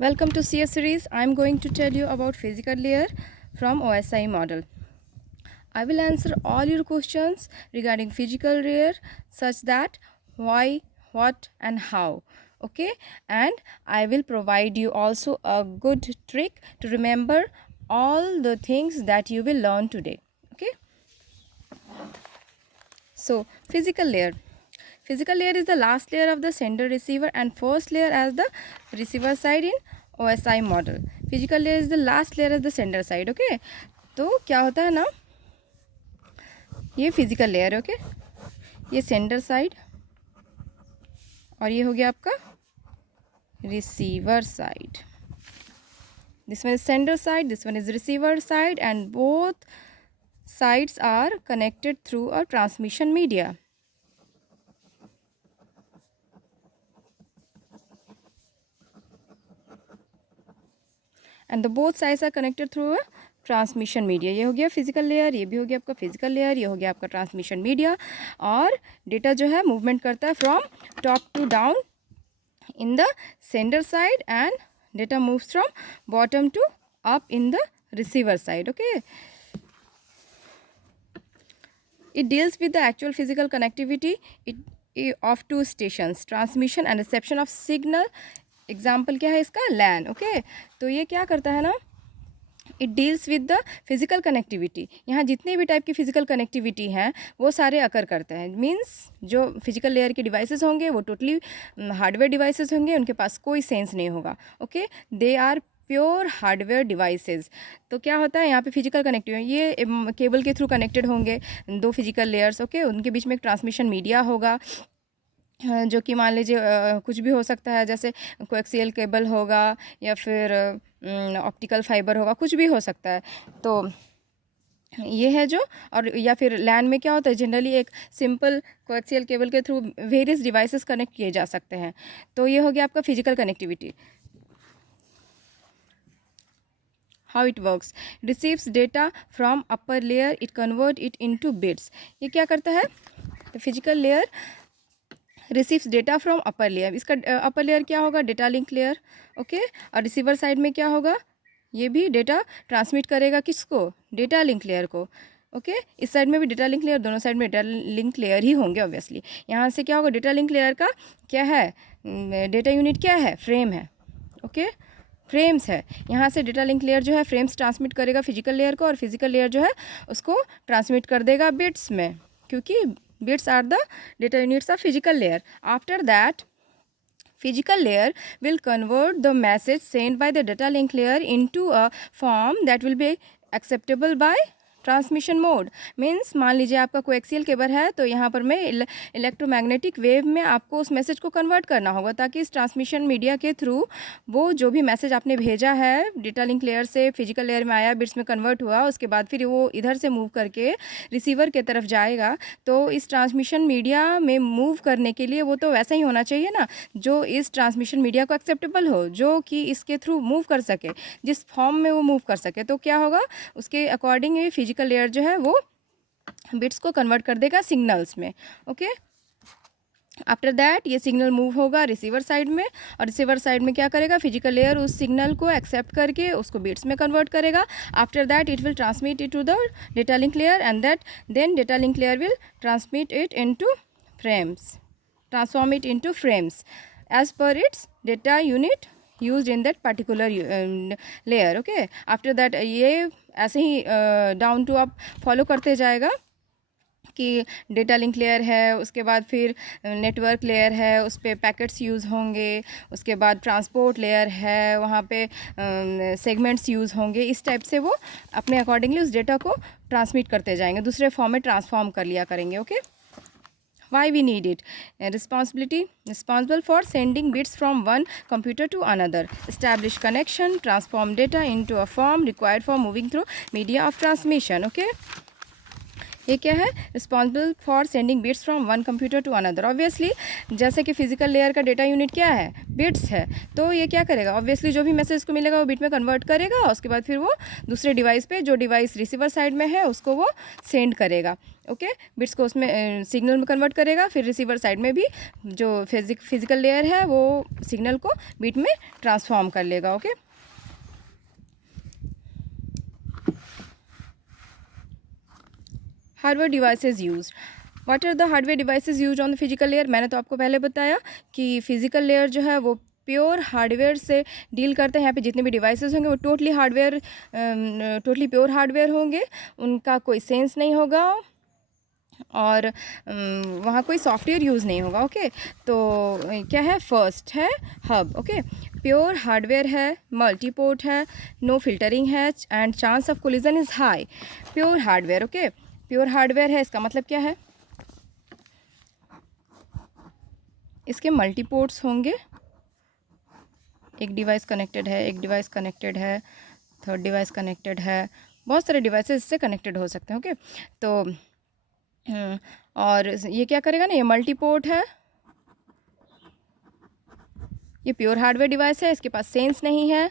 Welcome to CS series. I'm going to tell you about physical layer from OSI model. I will answer all your questions regarding physical layer such that why, what and how. Okay, and I will provide you also a good trick to remember all the things that you will learn today. Okay, so physical layer. Physical layer is the last layer of the sender receiver and first layer as the receiver side in OSI model. Physical layer is the last layer of the sender side. Okay, तो क्या होता है ना, ये physical layer okay, ये sender side और ये हो गया आपका receiver side. This one is sender side, this one is receiver side, and both sides are connected through a transmission media. And the both sides are connected through a transmission media. ये हो गया physical layer, ये भी हो गया आपका physical layer, ये हो गया आपका ट्रांसमिशन मीडिया. और डेटा जो है मूवमेंट करता है from top to down in the sender side and data moves from bottom to up in the receiver side. Okay, it deals with the actual physical connectivity of two stations, transmission and reception of signal. Example क्या है इसका, लैन. Okay, तो ये क्या करता है ना, it deals with the physical connectivity. यहाँ जितने भी टाइप की फिजिकल कनेक्टिविटी हैं वो सारे अकर करते हैं. मीन्स जो फिजिकल लेयर के डिवाइसेस होंगे वो टोटली हार्डवेयर डिवाइसेस होंगे, उनके पास कोई सेंस नहीं होगा. Okay, they are pure hardware devices. तो क्या होता है यहाँ पे फिजिकल कनेक्टिविटी, ये केबल के थ्रू कनेक्टेड होंगे दो फिजिकल लेयर्स. ओके, उनके बीच में एक ट्रांसमिशन मीडिया होगा जो कि मान लीजिए कुछ भी हो सकता है, जैसे कोएक्सियल केबल होगा या फिर ऑप्टिकल फाइबर होगा, कुछ भी हो सकता है. तो ये है जो, और या फिर लैन में क्या होता है, जनरली एक सिंपल कोएक्सियल केबल के थ्रू वेरियस डिवाइसेस कनेक्ट किए जा सकते हैं. तो ये हो गया आपका physical connectivity. How it works, receives data from upper layer, it convert it into bits. ये क्या करता है, तो physical layer receives data from upper layer. इसका अपर लेयर क्या होगा, डेटा लिंक लेयर. ओके, और रिसीवर साइड में क्या होगा, ये भी डेटा ट्रांसमिट करेगा किसको, डेटा लिंक लेयर को. ओके, इस साइड में भी डेटा लिंक लेयर, दोनों साइड में डेटा लिंक लेयर ही होंगे ऑब्वियसली. यहाँ से क्या होगा, डेटा लिंक लेयर का क्या है, डेटा यूनिट क्या है, फ्रेम है. ओके, फ्रेम्स है. यहाँ से डेटा लिंक लेयर जो है फ्रेम्स ट्रांसमिट करेगा फिजिकल लेयर को, और फिजिकल लेयर जो है उसको ट्रांसमिट कर देगा बिट्स में, क्योंकि bits are the data units of physical layer. After that, physical layer will convert the message sent by the data link layer into a form that will be acceptable by transmission mode. Means मान लीजिए आपका coaxial cable है, तो यहाँ पर मैं electromagnetic wave में आपको उस मैसेज को कन्वर्ट करना होगा, ताकि इस ट्रांसमिशन मीडिया के थ्रू वो जो भी मैसेज आपने भेजा है डेटा लिंक लेयर से फिजिकल लेयर में आया, बिट्स में कन्वर्ट हुआ, उसके बाद फिर वो इधर से मूव करके रिसीवर के तरफ जाएगा. तो इस ट्रांसमिशन मीडिया में मूव करने के लिए वो तो वैसा ही होना चाहिए ना, जो इस ट्रांसमिशन मीडिया को एक्सेप्टेबल हो, जो कि इसके थ्रू मूव कर सके, जिस फॉर्म में वो मूव कर सके. तो क्या होगा, उसके अकॉर्डिंग ये फिजिकल लेयर जो है वो बिट्स को कन्वर्ट कर देगा सिग्नल्स में. ओके, आफ्टर दैट ये सिग्नल मूव होगा रिसीवर साइड में, और रिसीवर साइड में क्या करेगा, फिजिकल लेयर उस सिग्नल को एक्सेप्ट करके उसको बिट्स में कन्वर्ट करेगा. After that it will transmit it to the data link layer, and that then data link layer will transmit it into frames, transform it into frames as per its data unit used in that particular layer. Okay, after that ये ऐसे ही down to up follow करते जाएगा कि data link layer है, उसके बाद फिर network layer है, उस पर पैकेट्स यूज़ होंगे, उसके बाद ट्रांसपोर्ट लेयर है, वहाँ पे सेगमेंट्स यूज़ होंगे. इस टाइप से वो अपने अकॉर्डिंगली उस डेटा को ट्रांसमिट करते जाएंगे, दूसरे फॉर्म में ट्रांसफॉर्म कर लिया करेंगे. Okay, why we need it, responsible for sending bits from one computer to another, establish connection, transform data into a form required for moving through media of transmission. Okay, ये क्या है, responsible for sending bits from one computer to another. Obviously जैसे कि physical layer का data unit क्या है, bits है, तो ये क्या करेगा, ऑब्वियसली जो भी मैसेज को मिलेगा वो बिट में कन्वर्ट करेगा, उसके बाद फिर वो दूसरे डिवाइस पे, जो डिवाइस रिसीवर साइड में है, उसको वो सेंड करेगा। ओके, बिट्स को उसमें सिग्नल में कन्वर्ट करेगा, फिर रिसीवर साइड में भी जो फिजिकल लेयर है वो सिग्नल को बिट में ट्रांसफॉर्म कर लेगा। Okay, hardware devices use. What are the hardware devices use on the physical layer. मैंने तो आपको पहले बताया कि फिजिकल लेयर जो है वो प्योर हार्डवेयर से डील करते हैं। यहाँ पे जितने भी डिवाइसेस होंगे वो totally hardware, totally pure hardware होंगे, उनका कोई सेंस नहीं होगा और वहाँ कोई सॉफ्टवेयर यूज़ नहीं होगा। ओके, तो क्या है, फर्स्ट है हब। ओके, प्योर हार्डवेयर है, मल्टीपोर्ट है, नो फिल्टरिंग है and chance of collision is high. Pure hardware, okay, pure hardware है, इसका मतलब क्या है, इसके मल्टीपोर्ट्स होंगे, एक डिवाइस कनेक्टेड है, एक डिवाइस कनेक्टेड है, थर्ड डिवाइस कनेक्टेड है, बहुत सारे डिवाइसेस इससे कनेक्टेड हो सकते हैं। ओके, तो और ये क्या करेगा ना, ये मल्टीपोर्ट है, ये प्योर हार्डवेयर डिवाइस है, इसके पास सेंस नहीं है,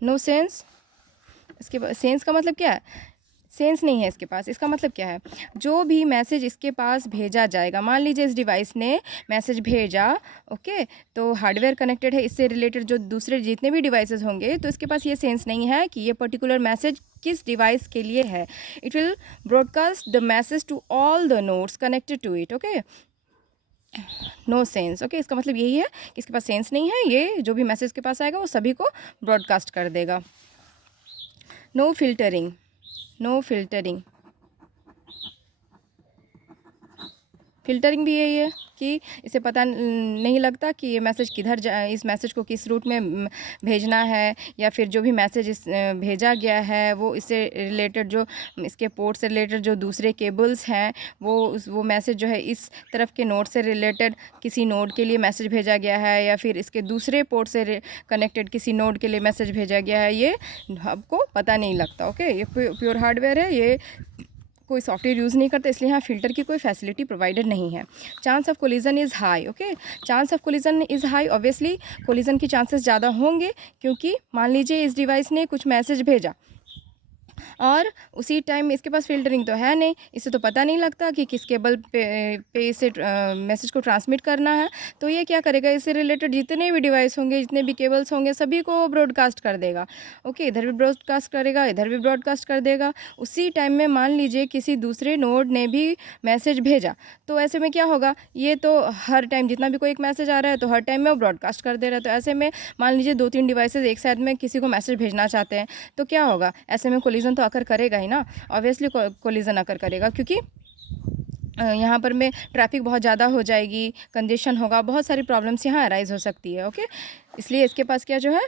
नो सेंस। इसके सेंस का मतलब क्या है, सेंस नहीं है इसके पास, इसका मतलब क्या है, जो भी मैसेज इसके पास भेजा जाएगा, मान लीजिए इस डिवाइस ने मैसेज भेजा, ओके, तो हार्डवेयर कनेक्टेड है, इससे रिलेटेड जो दूसरे जितने भी डिवाइसेस होंगे तो इसके पास ये सेंस नहीं है कि ये पर्टिकुलर मैसेज किस डिवाइस के लिए है। It will broadcast the message to all the nodes connected to it. Okay, no sense. Okay, इसका मतलब यही है कि इसके पास सेंस नहीं है, ये जो भी मैसेज के पास आएगा वो सभी को ब्रॉडकास्ट कर देगा। No filtering, no filtering, filtering भी यही है कि इसे पता नहीं लगता कि ये मैसेज किधर इस मैसेज को किस रूट में भेजना है, या फिर जो भी मैसेज भेजा गया है वो इससे रिलेटेड, जो इसके पोर्ट से रिलेटेड जो दूसरे केबल्स हैं, वो मैसेज जो है इस तरफ के नोड से रिलेटेड किसी नोड के लिए मैसेज भेजा गया है, या फिर इसके दूसरे पोर्ट से कनेक्टेड किसी नोड के लिए मैसेज भेजा गया है, ये आपको पता नहीं लगता। ओके, ये प्योर हार्डवेयर है, ये कोई सॉफ्टवेयर यूज़ नहीं करता, इसलिए यहाँ फ़िल्टर की कोई फैसिलिटी प्रोवाइडेड नहीं है। Chance of collision is high. Okay, chance of collision is high, obviously collision की चांसेस ज़्यादा होंगे, क्योंकि मान लीजिए इस डिवाइस ने कुछ मैसेज भेजा और उसी टाइम इसके पास फ़िल्टरिंग तो है नहीं, इसे तो पता नहीं लगता कि किस केबल पे इसे मैसेज को ट्रांसमिट करना है, तो ये क्या करेगा, इससे रिलेटेड जितने भी डिवाइस होंगे, जितने भी केबल्स होंगे, सभी को ब्रॉडकास्ट कर देगा। ओके, इधर भी ब्रॉडकास्ट करेगा, इधर भी ब्रॉडकास्ट कर देगा। उसी टाइम में मान लीजिए किसी दूसरे नोड ने भी मैसेज भेजा, तो ऐसे में क्या होगा, ये तो हर टाइम जितना भी कोई एक मैसेज आ रहा है तो हर टाइम में वो ब्रॉडकास्ट कर दे रहा है। तो ऐसे में मान लीजिए 2-3 डिवाइसेज एक साथ में किसी को मैसेज भेजना चाहते हैं, तो क्या होगा, ऐसे में कोलिजन तो अकर करेगा ही ना, ऑब्वियसली कोलिजन अकर करेगा, क्योंकि यहाँ पर में ट्रैफिक बहुत ज़्यादा हो जाएगी, कंजेशन होगा, बहुत सारी प्रॉब्लम्स यहाँ अराइज हो सकती है। ओके, इसलिए इसके पास क्या जो है,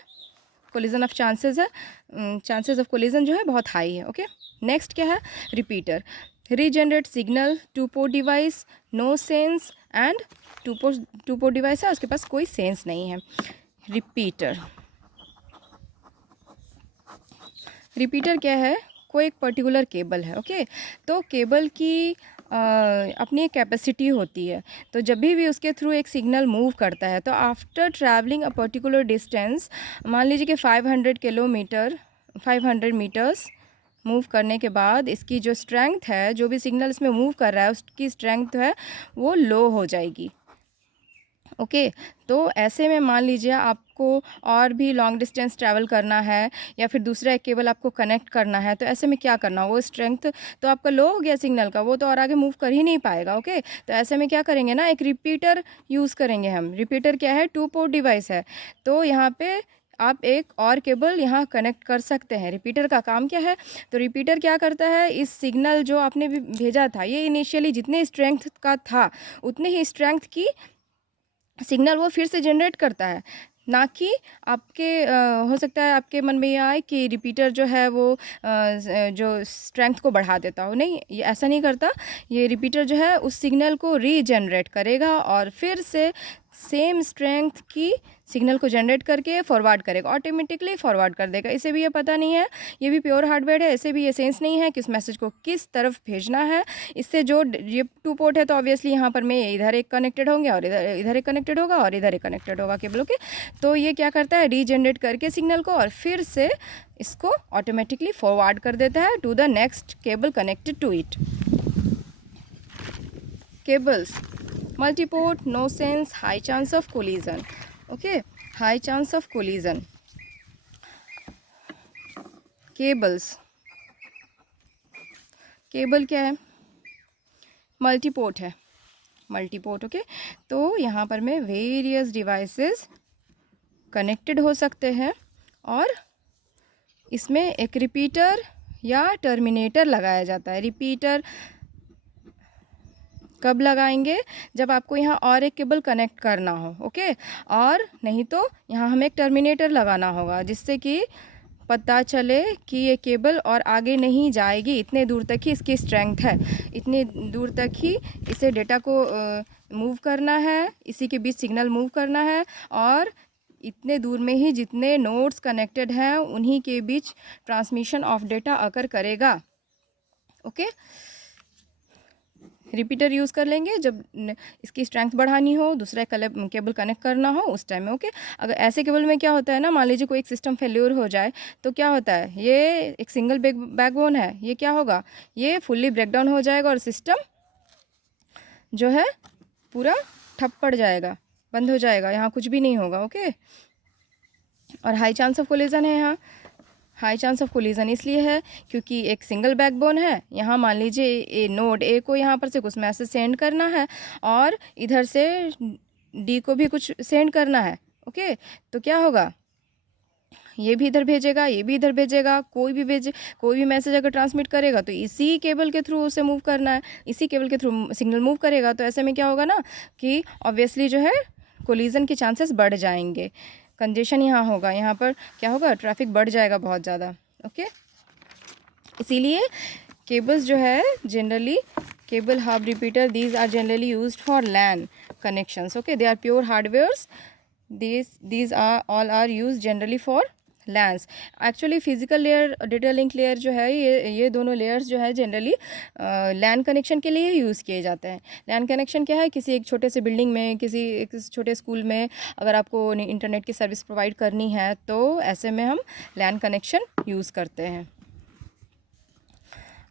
कोलिजन ऑफ चांसेस है, चांसेस ऑफ कोलिजन जो है बहुत हाई है। ओके, नेक्स्ट क्या है, repeater, regenerate signal, two port device, no sense and two port device है, उसके पास कोई सेंस नहीं है। रिपीटर, रिपीटर क्या है, कोई एक पर्टिकुलर केबल है। ओके, तो केबल की अपनी एक कैपेसिटी होती है, तो जब भी उसके थ्रू एक सिग्नल मूव करता है, तो after travelling a particular distance, मान लीजिए कि 500 मीटर्स मूव करने के बाद इसकी जो स्ट्रेंथ है, जो भी सिग्नल इसमें मूव कर रहा है उसकी स्ट्रेंथ है वो लो हो जाएगी। ओके, तो ऐसे में मान लीजिए आपको और भी लॉन्ग डिस्टेंस ट्रैवल करना है, या फिर दूसरा एक केबल आपको कनेक्ट करना है, तो ऐसे में क्या करना, वो स्ट्रेंथ तो आपका लो हो गया सिग्नल का, वो तो और आगे मूव कर ही नहीं पाएगा। ओके, तो ऐसे में क्या करेंगे ना, एक रिपीटर यूज़ करेंगे हम। रिपीटर क्या है, 2 पोर्ट डिवाइस है, तो यहाँ पे आप एक और केबल यहाँ कनेक्ट कर सकते हैं। रिपीटर का काम क्या है, तो रिपीटर क्या करता है, इस सिग्नल जो आपने भी भेजा था, ये इनिशियली जितने स्ट्रेंथ का था उतने ही स्ट्रेंथ की सिग्नल वो फिर से जनरेट करता है, ना कि आपके हो सकता है आपके मन में ये आए कि रिपीटर जो है वो जो स्ट्रेंथ को बढ़ा देता हो, नहीं, ये ऐसा नहीं करता। ये रिपीटर जो है उस सिग्नल को रीजनरेट करेगा और फिर से सेम स्ट्रेंथ की सिग्नल को जनरेट करके फॉरवर्ड करेगा, ऑटोमेटिकली फॉरवर्ड कर देगा। इसे भी ये पता नहीं है, ये भी प्योर हार्डवेयर है, इसे भी ये सेंस नहीं है कि उस मैसेज को किस तरफ भेजना है। इससे जो ये 2 पोर्ट है तो ऑब्वियसली यहाँ पर मैं इधर एक कनेक्टेड होंगे और इधर एक कनेक्टेड होगा और इधर एक कनेक्टेड होगा केबल के। तो ये क्या करता है, रीजनरेट करके सिग्नल को और फिर से इसको ऑटोमेटिकली फॉरवर्ड कर देता है to the next cable connected to it. cables, multiport, no sense, high chance of collision. Okay, high chance of collision. cables, cable क्या है, मल्टीपोर्ट है, मल्टीपोर्ट। ओके, तो यहाँ पर में वेरियस डिवाइसेस कनेक्टेड हो सकते हैं और इसमें एक रिपीटर या टर्मिनेटर लगाया जाता है। रिपीटर कब लगाएंगे, जब आपको यहाँ और एक केबल कनेक्ट करना हो। ओके, और नहीं तो यहाँ हमें एक टर्मिनेटर लगाना होगा जिससे कि पता चले कि ये केबल और आगे नहीं जाएगी, इतने दूर तक ही इसकी स्ट्रेंथ है, इतने दूर तक ही इसे डेटा को मूव करना है, इसी के बीच सिग्नल मूव करना है और इतने दूर में ही जितने नोड्स कनेक्टेड हैं उन्हीं के बीच ट्रांसमिशन ऑफ डेटा अकर करेगा। ओके, रिपीटर यूज़ कर लेंगे जब इसकी स्ट्रेंथ बढ़ानी हो, दूसरा केबल कनेक्ट करना हो उस टाइम में। ओके, अगर ऐसे केबल में क्या होता है ना, मान लीजिए कोई एक सिस्टम फेल्योर हो जाए तो क्या होता है, ये एक सिंगल बैकबोन है, ये क्या होगा, ये फुल्ली ब्रेकडाउन हो जाएगा और सिस्टम जो है पूरा ठप पड़ जाएगा, बंद हो जाएगा, यहाँ कुछ भी नहीं होगा। ओके, और हाई चांस ऑफ कोलिजन है। यहाँ हाई चांस ऑफ कोलिजन इसलिए है क्योंकि एक सिंगल बैकबोन है, यहाँ मान लीजिए नोड ए को यहाँ पर से कुछ मैसेज सेंड करना है और इधर से डी को भी कुछ सेंड करना है। ओके, तो क्या होगा, ये भी इधर भेजेगा, ये भी इधर भेजेगा, कोई भी मैसेज अगर ट्रांसमिट करेगा तो इसी केबल के थ्रू उसे मूव करना है, इसी केबल के थ्रू सिग्नल मूव करेगा। तो ऐसे में क्या होगा ना कि ऑब्वियसली जो है कोलिजन के चांसेस बढ़ जाएंगे, कंजेशन यहाँ होगा, यहाँ पर क्या होगा, ट्रैफिक बढ़ जाएगा बहुत ज़्यादा। ओके, इसीलिए केबल्स जो है generally, cable hub repeater, these are generally used for LAN connections. Okay, they are pure hardwares, these are all are used generally for LANs. Actually physical layer, data link layer जो है, ये दोनों layers जो है generally लैन connection के लिए use किए जाते हैं। लैन कनेक्शन क्या है, किसी एक छोटे से बिल्डिंग में, किसी एक छोटे स्कूल में अगर आपको इंटरनेट की सर्विस प्रोवाइड करनी है तो ऐसे में हम लैन कनेक्शन यूज़ करते हैं।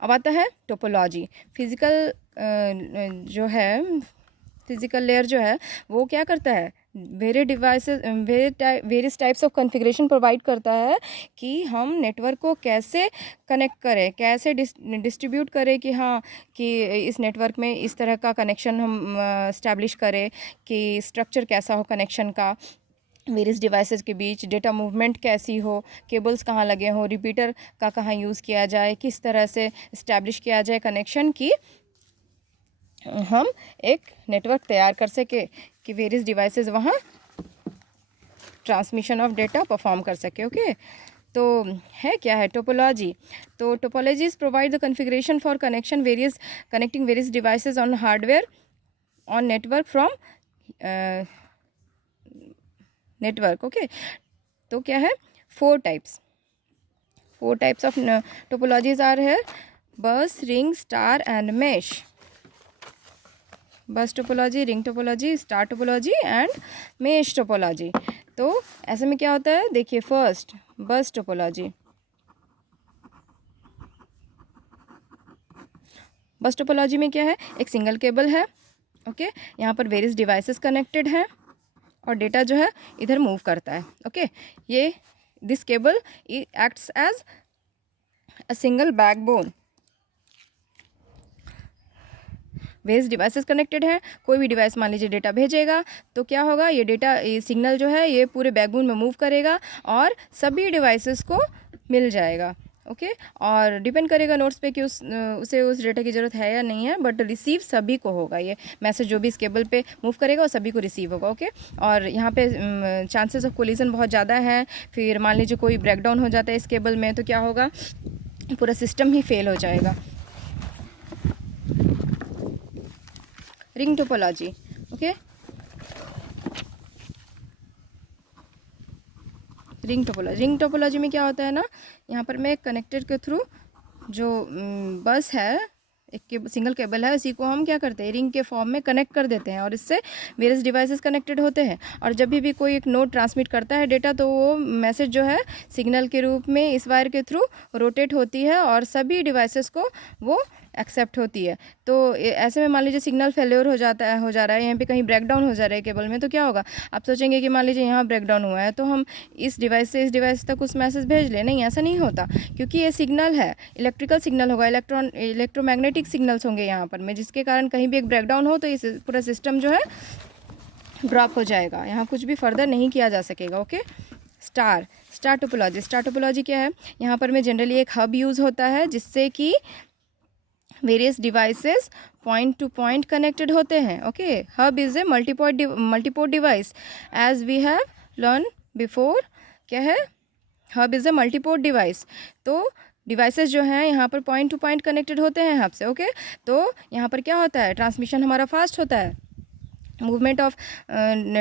अब आता है टोपोलॉजी। फिज़िकल जो है, फिज़िकल लेयर जो है वो क्या करता है, various types of configuration provide करता है कि हम नेटवर्क को कैसे कनेक्ट करें, कैसे डिस्ट्रीब्यूट करें कि हाँ कि इस नेटवर्क में इस तरह का कनेक्शन हम इस्टेब्लिश करें, कि स्ट्रक्चर कैसा हो कनेक्शन का, वेरियस डिवाइसेस के बीच डेटा मूवमेंट कैसी हो, केबल्स कहाँ लगे हों, रिपीटर का कहाँ यूज़ किया जाए, किस तरह से इस्टेब्लिश किया जाए कनेक्शन की हम एक नेटवर्क तैयार कर सके कि वेरियस डिवाइसेस वहाँ ट्रांसमिशन ऑफ डेटा परफॉर्म कर सके। ओके, तो है क्या है टोपोलॉजी। तो topologies provide the configuration for connecting various devices on hardware on network from network. Okay, तो क्या है, 4 टाइप्स ऑफ टोपोलॉजीज आर है, बस, रिंग, स्टार एंड मेश। बस topology, ring topology, star topology and mesh topology. तो ऐसे में क्या होता है, देखिए फर्स्ट बस टोपोलॉजी। बस टोपोलॉजी में क्या है, एक सिंगल केबल है। ओके, यहाँ पर वेरियस डिवाइसेस कनेक्टेड हैं और डेटा जो है इधर मूव करता है। ओके, ये this cable acts as a single backbone. Various devices connected हैं, कोई भी डिवाइस मान लीजिए डेटा भेजेगा तो क्या होगा, ये डेटा, ये सिग्नल जो है ये पूरे बैकबोन में मूव करेगा और सभी डिवाइसेस को मिल जाएगा। ओके, और डिपेंड करेगा नोट्स पे कि उसे उस डेटा की ज़रूरत है या नहीं है, बट रिसीव सभी को होगा, ये मैसेज जो भी इस केबल पे मूव करेगा वो सभी को रिसीव होगा। ओके, और यहाँ पे चांसेस ऑफ कोलिजन बहुत ज़्यादा है। फिर मान लीजिए कोई ब्रेकडाउन हो जाता है इस केबल में तो क्या होगा, पूरा सिस्टम ही फेल हो जाएगा। Ring topology. Okay, ring topology में क्या होता है ना, यहाँ पर मैं कनेक्टेड के थ्रू जो बस है, एक सिंगल केबल है, उसी को हम क्या करते हैं, रिंग के फॉर्म में कनेक्ट कर देते हैं और इससे वेरियस डिवाइसेस कनेक्टेड होते हैं। और जब भी कोई एक नोड ट्रांसमिट करता है डेटा, तो वो मैसेज जो है सिग्नल के रूप में इस वायर के थ्रू रोटेट होती है और सभी डिवाइसेस को वो एक्सेप्ट होती है। तो ऐसे में मान लीजिए सिग्नल फेल्योर हो जा रहा है, यहाँ पे कहीं ब्रेकडाउन हो जा रहा है केबल में, तो क्या होगा, आप सोचेंगे कि मान लीजिए यहाँ ब्रेकडाउन हुआ है तो हम इस डिवाइस से इस डिवाइस तक उस मैसेज भेज लें। नहीं, ऐसा नहीं होता, क्योंकि ये सिग्नल है, इलेक्ट्रिकल सिग्नल होगा, इलेक्ट्रोमैग्नेटिक सिग्नल्स होंगे यहाँ पर में, जिसके कारण कहीं भी एक ब्रेकडाउन हो तो इस पूरा सिस्टम जो है ड्रॉप हो जाएगा, यहाँ कुछ भी फर्दर नहीं किया जा सकेगा। ओके। स्टार टोपोलॉजी क्या है, यहाँ पर में जनरली एक हब यूज़ होता है जिससे कि various devices point to point connected होते हैं। Okay, hub is a multiport device, as we have learn before. क्या है, hub is a multiport device. तो डिवाइसेस जो हैं यहाँ पर पॉइंट टू पॉइंट कनेक्टेड होते हैं हब से। ओके, तो यहाँ पर क्या होता है, ट्रांसमिशन हमारा फास्ट होता है, मूवमेंट ऑफ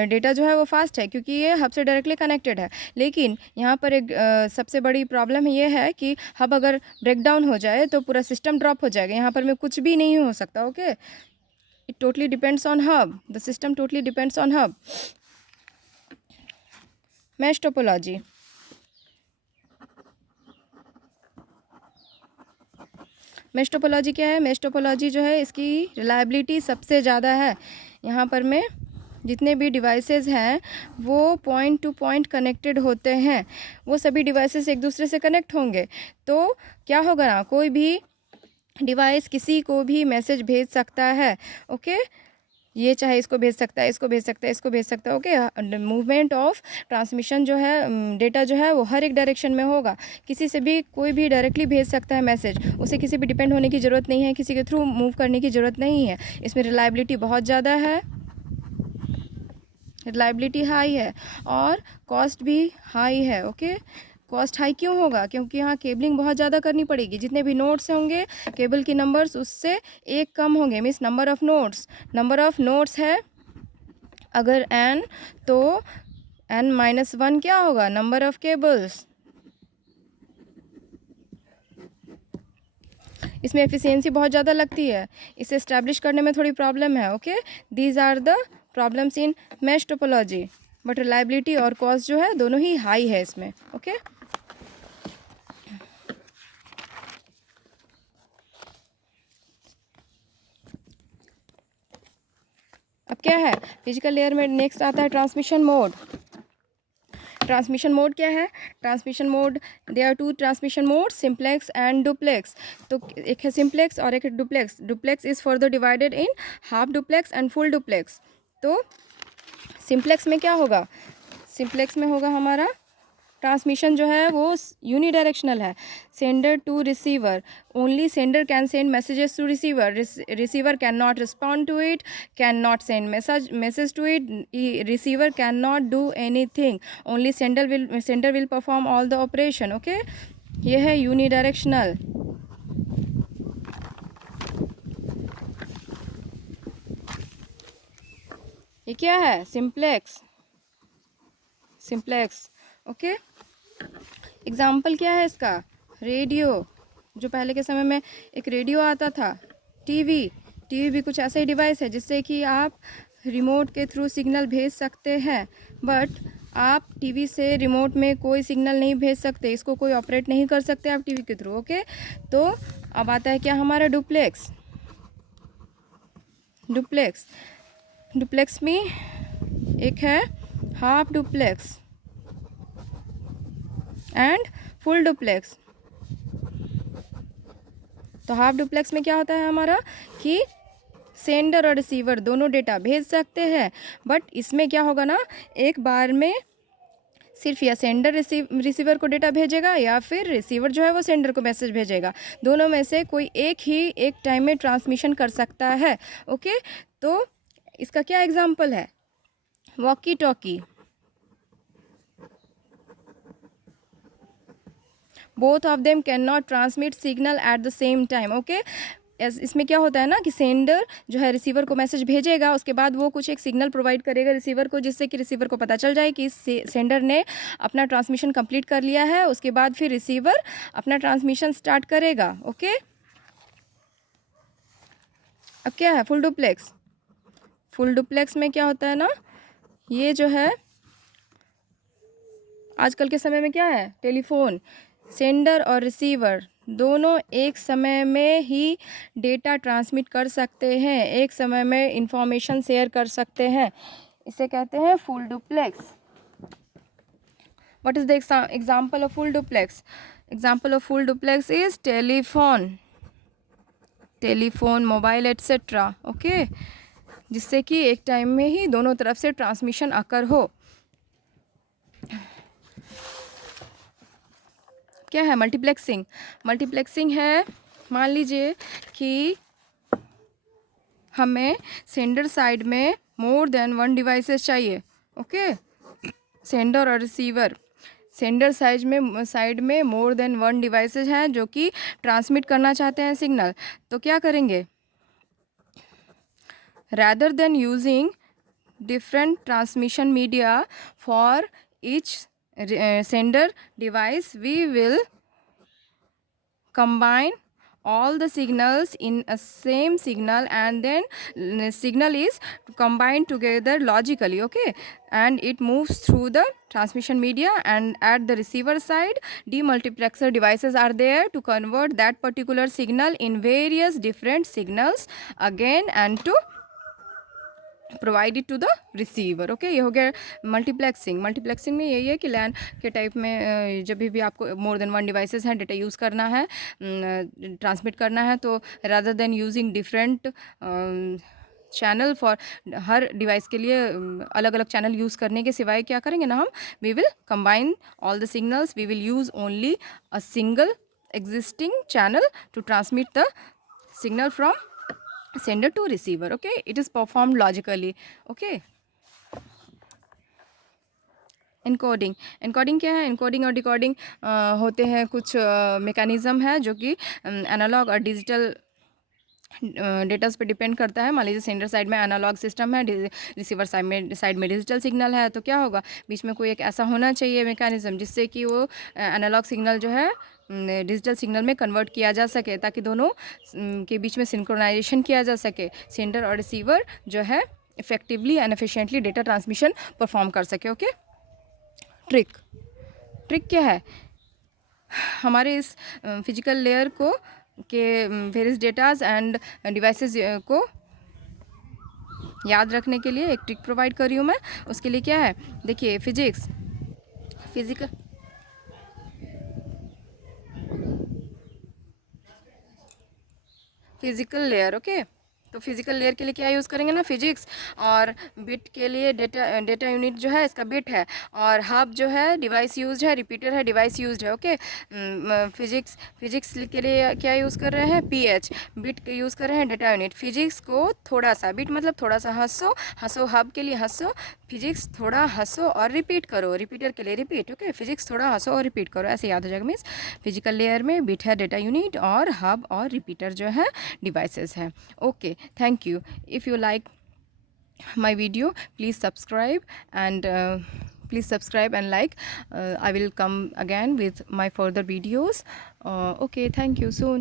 डेटा जो है वो फास्ट है, क्योंकि ये हब से डायरेक्टली कनेक्टेड है। लेकिन यहाँ पर एक सबसे बड़ी प्रॉब्लम ये है कि हब अगर ब्रेक डाउन हो जाए तो पूरा सिस्टम ड्रॉप हो जाएगा, यहाँ पर में कुछ भी नहीं हो सकता। Okay, it totally depends on hub, the system totally depends on hub. Mesh topology, mesh topology क्या है, मैश टोपोलॉजी जो है इसकी रिलायबिलिटी सबसे ज़्यादा है। यहाँ पर में जितने भी डिवाइसेस हैं वो पॉइंट टू पॉइंट कनेक्टेड होते हैं, वो सभी डिवाइसेस एक दूसरे से कनेक्ट होंगे, तो क्या होगा ना, कोई भी डिवाइस किसी को भी मैसेज भेज सकता है। ओके, ये चाहे इसको भेज सकता है, इसको भेज सकता है, इसको भेज सकता है। ओके, मूवमेंट ऑफ ट्रांसमिशन जो है, डेटा जो है वो हर एक डायरेक्शन में होगा, किसी से भी कोई भी डायरेक्टली भेज सकता है मैसेज, उसे किसी भी डिपेंड होने की ज़रूरत नहीं है, किसी के थ्रू मूव करने की ज़रूरत नहीं है। इसमें रिलायबिलिटी बहुत ज़्यादा है, रिलायबिलिटी हाई है और कॉस्ट भी हाई है। ओके, कॉस्ट हाई क्यों होगा, क्योंकि यहाँ केबलिंग बहुत ज़्यादा करनी पड़ेगी, जितने भी नोड्स होंगे केबल की नंबर्स उससे एक कम होंगे, मीन्स नंबर ऑफ़ नोड्स है अगर n, तो n-1 क्या होगा, नंबर ऑफ़ केबल्स। इसमें एफिशिएंसी बहुत ज़्यादा लगती है, इसे इस्टेब्लिश करने में थोड़ी प्रॉब्लम है। Okay, these are the problems in mesh topology, but reliability और कॉस्ट जो है दोनों ही हाई है इसमें। ओके, अब क्या है, फिजिकल लेयर में नेक्स्ट आता है ट्रांसमिशन मोड। ट्रांसमिशन मोड क्या है, transmission mode, there are two transmission mode, simplex and duplex. तो एक है सिंप्लेक्स और एक है duplex. Duplex is further divided in half duplex and full duplex. तो सिंप्लेक्स में क्या होगा, सिंप्लेक्स में होगा हमारा ट्रांसमिशन जो है वो यूनिडायरेक्शनल है, sender to receiver, only sender can send messages to receiver, receiver can not respond to it, can not send message to it, receiver can not do anything, only sender will perform all the operation. Okay, ये है unidirectional. ये क्या है, simplex. Okay, example क्या है इसका, radio, जो पहले के समय में एक रेडियो आता था, टीवी भी कुछ ऐसा ही डिवाइस है जिससे कि आप रिमोट के थ्रू सिग्नल भेज सकते हैं, बट आप टीवी से रिमोट में कोई सिग्नल नहीं भेज सकते, इसको कोई ऑपरेट नहीं कर सकते आप टीवी के थ्रू। ओके, तो अब आता है क्या हमारा डुप्लेक्स। डुप्लेक्स में एक है half duplex and full duplex. तो हाफ डुप्लेक्स में क्या होता है हमारा कि सेंडर और रिसीवर दोनों डेटा भेज सकते हैं, बट इसमें क्या होगा ना, एक बार में सिर्फ या सेंडर रिसीवर को डेटा भेजेगा या फिर रिसीवर जो है वो सेंडर को मैसेज भेजेगा, दोनों में से कोई एक ही एक टाइम में ट्रांसमिशन कर सकता है। ओके, तो इसका क्या एग्जाम्पल है, walkie talkie, both of them cannot transmit signal at the same time. Okay, इसमें क्या होता है ना कि सेंडर जो है रिसीवर को मैसेज भेजेगा, उसके बाद वो कुछ एक सिग्नल प्रोवाइड करेगा रिसीवर को, जिससे कि रिसीवर को पता चल जाए कि सेंडर ने अपना ट्रांसमिशन कंप्लीट कर लिया है। उसके बाद फिर रिसीवर अपना ट्रांसमिशन स्टार्ट करेगा। ओके, अब क्या है फुल डुप्लेक्स। फुल डुप्लेक्स में क्या होता है ना, ये जो है आजकल के समय में क्या है, टेलीफोन, सेंडर और रिसीवर दोनों एक समय में ही डेटा ट्रांसमिट कर सकते हैं, एक समय में इंफॉर्मेशन शेयर कर सकते हैं। इसे कहते हैं full duplex. What is the example of full duplex? Example of full duplex is telephone, mobile etcetera. Okay, जिससे कि एक टाइम में ही दोनों तरफ से ट्रांसमिशन अकर हो। क्या है मल्टीप्लेक्सिंग? मल्टीप्लेक्सिंग है, मान लीजिए कि हमें सेंडर साइड में मोर देन वन डिवाइसेस चाहिए। ओके, सेंडर और रिसीवर, सेंडर साइड में मोर देन वन डिवाइसेस हैं जो कि ट्रांसमिट करना चाहते हैं सिग्नल। तो क्या करेंगे, rather than using different transmission media for each sender device, we will combine all the signals in a same signal, and then signal is combined together logically. Okay, and it moves through the transmission media, and at the receiver side demultiplexer devices are there to convert that particular signal in various different signals again and to provided to the receiver. Okay, ये हो गया multiplexing. Multiplexing में यही है कि लैन के type में जब भी आपको मोर देन वन डिवाइसेस हैं, डेटा यूज़ करना है, ट्रांसमिट करना है, तो rather than using different channel for her device के लिए अलग अलग चैनल यूज़ करने के सिवाय क्या करेंगे ना हम, we will combine all the signals, we will use only a single existing channel to transmit the signal from sender to receiver. Okay, it is performed logically. Okay, encoding. Encoding क्या है? Encoding और decoding होते हैं कुछ mechanism है जो कि analogue और डिजिटल डेटास पे डिपेंड करता है। मान लीजिए सेंडर साइड में एनालॉग सिस्टम है, रिसीवर साइड में डिजिटल सिग्नल है, तो क्या होगा, बीच में कोई एक ऐसा होना चाहिए मैकेनिज़्म जिससे कि वो एनालॉग सिग्नल जो है डिजिटल सिग्नल में कन्वर्ट किया जा सके, ताकि दोनों के बीच में सिंक्रोनाइजेशन किया जा सके, सेंडर और रिसीवर जो है effectively and efficiently data transmission perform कर सके। ओके, ट्रिक क्या है, हमारे इस फिजिकल लेयर को के वेरियस डेटाज एंड डिवाइसेस को याद रखने के लिए एक ट्रिक प्रोवाइड कर रही हूँ मैं। उसके लिए क्या है, देखिए फिजिकल लेयर। ओके, तो फिजिकल लेयर के लिए क्या यूज़ करेंगे ना, फिजिक्स, और बिट के लिए डेटा यूनिट जो है इसका बिट है, और हब जो है डिवाइस यूज्ड है, रिपीटर है डिवाइस यूज्ड है। ओके, फिजिक्स के लिए क्या यूज़ कर रहे हैं, पीएच, बिट यूज़ कर रहे हैं डेटा यूनिट। फिजिक्स को थोड़ा सा, बिट मतलब थोड़ा सा, हंसो हब के लिए हंसो, फिजिक्स थोड़ा हंसो और रिपीट करो, रिपीटर के लिए रिपीट। ओके, फिजिक्स थोड़ा हंसो और रिपीट करो, ऐसे याद हो जाएगा। मीन्स फिजिकल लेयर में बिट है डेटा यूनिट, और हब और रिपीटर जो है डिवाइसेस हैं। Okay, thank you. If you like my video, please subscribe and like. I will come again with my further videos. Okay, thank you soon.